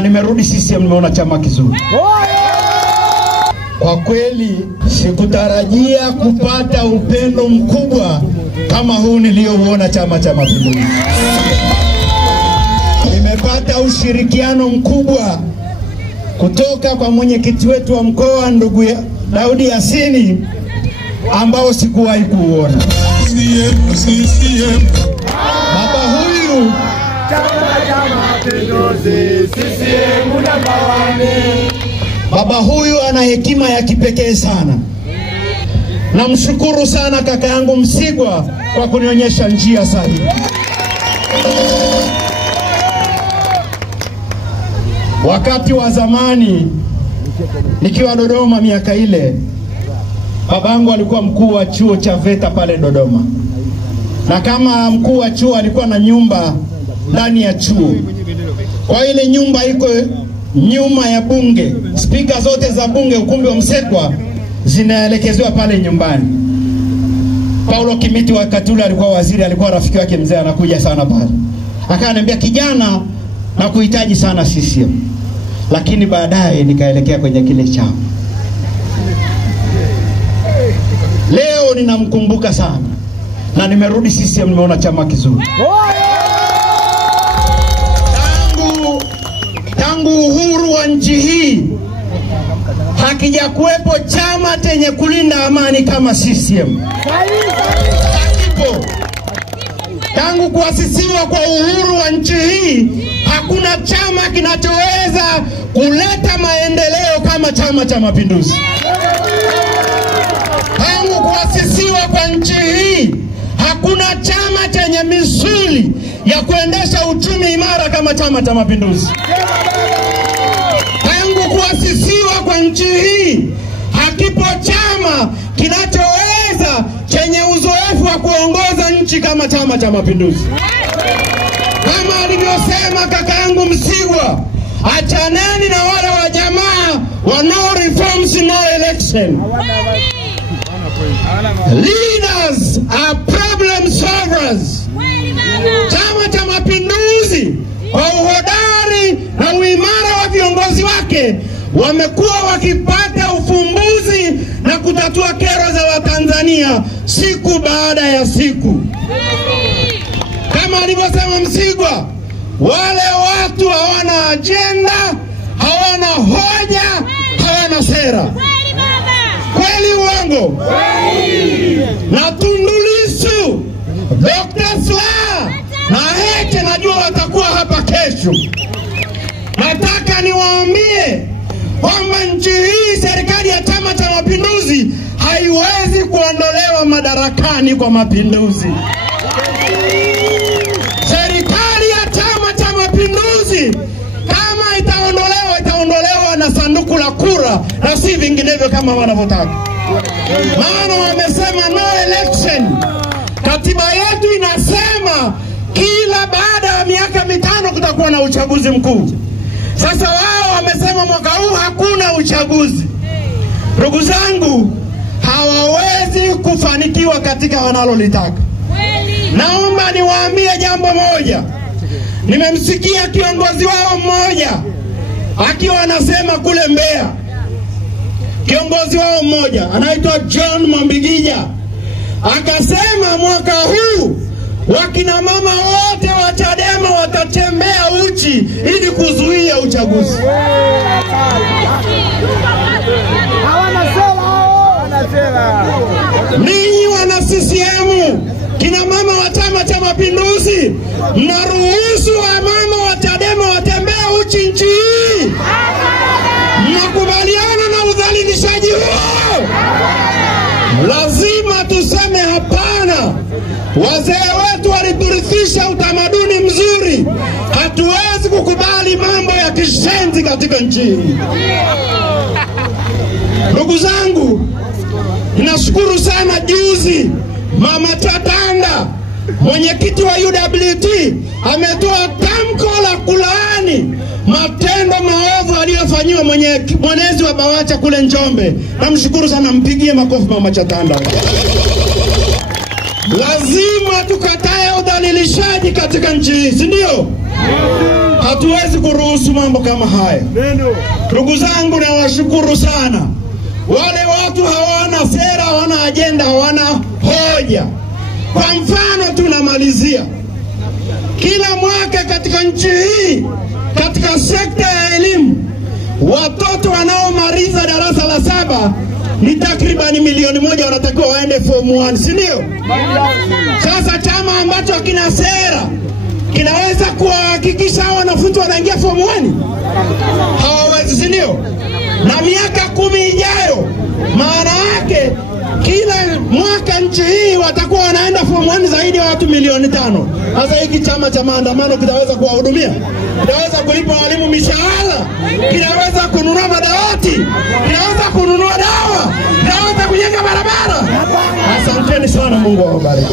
na nimerudi CCM, nimeona chama kizuri. Kwa kweli sikutarajia kupata upendo mkubwa kama huu niliouona Chama cha Mapinduzi. Nimepata ushirikiano mkubwa kutoka kwa mwenyekiti wetu wa mkoa ndugu Daudi Yasini ambao sikuwahi kuona. Baba huyu Baba huyu ana hekima ya kipekee sana. Namshukuru sana kaka yangu Msigwa kwa kunionyesha njia sahihi. Wakati wa zamani nikiwa Dodoma miaka ile, babangu alikuwa mkuu wa chuo cha VETA pale Dodoma. Na kama mkuu wa chuo alikuwa na nyumba ndani ya chuo. Kwa ile nyumba iko nyuma ya bunge. Spika zote za bunge, ukumbi wa Msekwa, zinaelekezwa pale nyumbani. Paulo Kimiti wa Katula alikuwa waziri, alikuwa rafiki wake mzee, anakuja sana pale. Akaniambia, kijana, na kuhitaji sana CCM. Lakini baadaye nikaelekea kwenye kile chama. Leo ninamkumbuka sana na nimerudi CCM, nimeona chama kizuri. Tangu uhuru wa nchi hii hakija kuwepo chama chenye kulinda amani kama CCM. Tangu kuasisiwa kwa uhuru wa nchi hii hakuna chama kinachoweza kuleta maendeleo kama Chama cha Mapinduzi. Tangu kuasisiwa kwa nchi hii hakuna chama chenye misuli ya kuendesha uchumi imara kama Chama cha Mapinduzi. Tangu kuasisiwa kwa nchi hii hakipo chama kinachoweza chenye uzoefu wa kuongoza nchi kama Chama cha Mapinduzi. Kama alivyosema kaka yangu Msigwa, achaneni na wale wa jamaa wa no reforms no election. Leaders are problem solvers. Chama cha Mapinduzi kwa uhodari na uimara wa viongozi wake wamekuwa wakipata ufumbuzi na kutatua kero za Watanzania siku baada ya siku. Kama alivyosema Msigwa, wale watu hawana agenda, hawana hoja, hawana sera. Kweli uongo? Kweli. Na Tundu Lissu, Dr. Slaa na Heche najua watakuwa hapa kesho. Nataka niwaambie kwamba nchi hii, serikali ya Chama cha Mapinduzi haiwezi kuondolewa madarakani kwa mapinduzi. Serikali ya Chama cha Mapinduzi kama itaondolewa na sanduku la kura na si vinginevyo kama wanavyotaka. Maana wamesema no election. Katiba yetu inasema kila baada ya miaka 5 kutakuwa na uchaguzi mkuu. Sasa wao wamesema mwaka huu hakuna uchaguzi. Ndugu zangu, hawawezi kufanikiwa katika wanalolitaka. Naomba niwaambie jambo moja. Nimemsikia kiongozi wao mmoja akiwa anasema kule Mbeya. Kiongozi wao mmoja anaitwa John Mwambigija akasema mwaka huu wakina mama wote wa Chadema watatembea uchi ili kuzuia uchaguzi. Ninyi wana CCM, kina mama wa Chama cha Mapinduzi, mnaruhusu wa mama wa Chadema watembea uchi nchi hii? Mnakubaliana na udhalilishaji huo? Lazima tuseme hapana. Wazee wetu waliturithisha utamaduni mzuri. Hatuwezi kukubali mambo ya kishenzi katika nchi hii. Ndugu zangu, ninashukuru sana juzi Mama Chatanda, mwenyekiti wa UWT, ametoa tamko la kulaani matendo maovu aliyofanyiwa mwenezi wa BAWACHA kule Njombe. Namshukuru sana, mpigie makofi Mama Chatanda. Lazima tukatae udhalilishaji katika nchi hii, si ndio? Hatuwezi kuruhusu kuhusu mambo kama haya. Ndugu zangu, nawashukuru sana. Wale watu hawana sera, hawana agenda, hawana hoja. Kwa mfano tunamalizia, kila mwaka katika nchi hii, katika sekta ya elimu, watoto wanaomaliza darasa la 7 ni takribani milioni 1 wanatakiwa waende form 1, si ndio? Sasa chama ambacho kina sera kinaweza kuhakikisha hao wanafunzi wanaingia form 1? Hawawezi, si ndio? Na miaka 10 ijayo, maana yake kila mwaka nchi hii watakuwa wanaenda form 1 zaidi ya watu milioni 5. Sasa hiki chama cha maandamano kitaweza kuwahudumia? Kitaweza kulipa walimu mishahara? Kinaweza kununua madawati? Kinaweza kununua dawa? Kinaweza kujenga barabara? Asanteni sana, Mungu awabariki.